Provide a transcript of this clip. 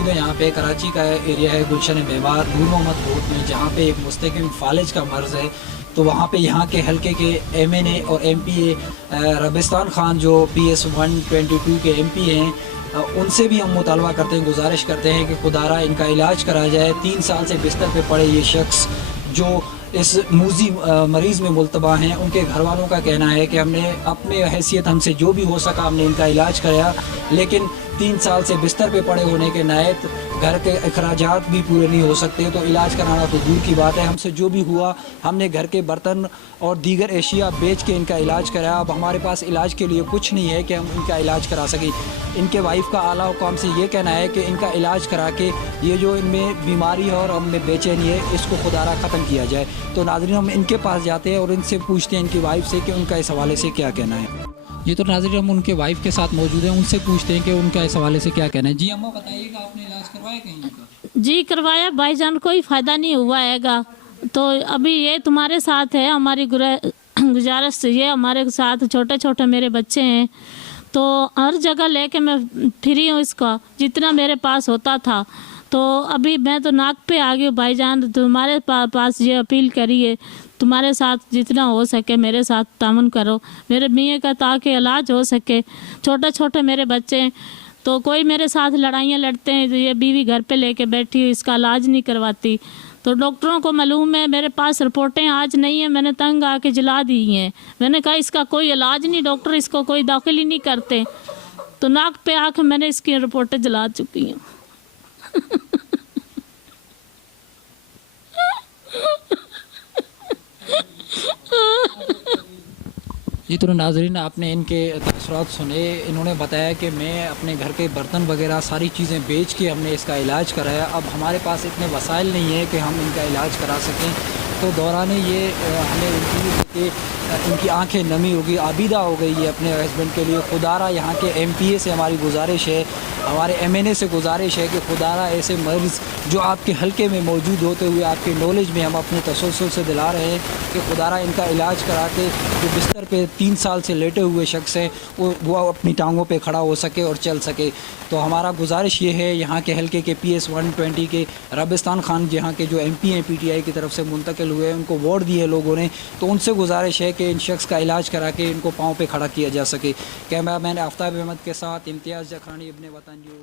موجود ہیں یہاں پہ، کراچی کا ایریا ہے گلشن میوار نور محمد روڈ میں، جہاں پہ ایک مستحکم فالج کا مرض ہے. تو وہاں پہ یہاں کے حلقے کے ایم این اے اور ایم پی اے ربستان خان جو PS 122 کے ایم پی ہیں، ان سے بھی ہم مطالبہ کرتے ہیں، گزارش کرتے ہیں کہ خدارہ ان کا علاج کرایا جائے. 3 سال سے بستر پہ پڑے یہ شخص جو اس موذی مریض میں ملتبہ ہیں، ان کے گھر والوں کا کہنا ہے کہ ہم نے اپنے حیثیت ہم سے جو بھی ہو سکا ہم نے ان کا علاج کرایا، لیکن 3 سال سے بستر پہ پڑے ہونے کے نائب گھر کے اخراجات بھی پورے نہیں ہو سکتے، تو علاج کرانا تو دور کی بات ہے. ہم سے جو بھی ہوا ہم نے گھر کے برتن اور دیگر اشیاء بیچ کے ان کا علاج کرایا. اب ہمارے پاس علاج کے لیے کچھ نہیں ہے کہ ہم ان کا علاج کرا سکیں. ان کے وائف کا اعلیٰ حکام سے یہ کہنا ہے کہ ان کا علاج کرا کے یہ جو ان میں بیماری ہے اور ہم میں بے چینی ہے اس کو خدارہ ختم کیا جائے. تو ناظرین ہم ان کے پاس جاتے ہیں اور ان سے پوچھتے ہیں ان کی وائف سے کہ ان کا اس حوالے سے کیا کہنا ہے. یہ تو ناظرین ہم ان کے وائف کے ساتھ موجود ہیں، ان سے پوچھتے ہیں کہ ان کا اس حوالے سے کیا کہنا ہے. جی اماں بتائیے کہ آپ نے علاج کروایا کہیں کا؟ جی کروایا بھائی جان، کوئی فائدہ نہیں ہوا ہے گا. تو ابھی یہ تمہارے ساتھ ہے، ہماری گزارش سے یہ ہمارے ساتھ چھوٹے چھوٹے میرے بچے ہیں، تو ہر جگہ لے کے میں پھری ہوں اس کا جتنا میرے پاس ہوتا تھا. تو ابھی میں تو ناک پہ آ گئی ہوں بھائی جان، تمہارے پاس یہ اپیل کریے تمہارے ساتھ جتنا ہو سکے میرے ساتھ تعاون کرو میرے میاں کا، تاکہ علاج ہو سکے. چھوٹے چھوٹے میرے بچے ہیں، تو کوئی میرے ساتھ لڑائیاں لڑتے ہیں، یہ بیوی گھر پہ لے کے بیٹھی اس کا علاج نہیں کرواتی. تو ڈاکٹروں کو معلوم ہے، میرے پاس رپورٹیں آج نہیں ہیں، میں نے تنگ آ کے جلا دی ہیں. میں نے کہا اس کا کوئی علاج نہیں، ڈاکٹر اس کو کوئی داخل ہی نہیں کرتے. تو ناک پہ آ کے میں نے اس کی رپورٹیں جلا چکی ہوں. جی تو ناظرین آپ نے ان کے تاثرات سنے. انہوں نے بتایا کہ میں اپنے گھر کے برتن وغیرہ ساری چیزیں بیچ کے ہم نے اس کا علاج کرایا. اب ہمارے پاس اتنے وسائل نہیں ہیں کہ ہم ان کا علاج کرا سکیں. تو دوران یہ ہمیں ان کی آنکھیں نمی ہوگی، آبیدہ ہو گئی ہے اپنے ہسبینڈ کے لیے. خدارہ یہاں کے ایم پی اے سے ہماری گزارش ہے، ہمارے ایم این اے سے گزارش ہے کہ خدارہ ایسے مریض جو آپ کے حلقے میں موجود ہوتے ہوئے آپ کے نالج میں ہم اپنے تسلسل سے دلا رہے ہیں کہ خدارہ ان کا علاج کرا کے جو بستر پہ 3 سال سے لیٹے ہوئے شخص ہیں وہ اپنی ٹانگوں پہ کھڑا ہو سکے اور چل سکے. تو ہمارا گزارش یہ ہے یہاں کے حلقے کے PS 120 کے ربستان خان جہاں کے جو ایم پی ہیں PTI کی طرف سے منتقل ہوئے، ان کو ووٹ دیے لوگوں نے، تو ان سے گزارش ہے کہ ان شخص کا علاج کرا کے ان کو پاؤں پہ کھڑا کیا جا سکے. کیمرہ مین آفتاب احمد کے ساتھ امتیاز جکھانی، ابن وطن نیوز.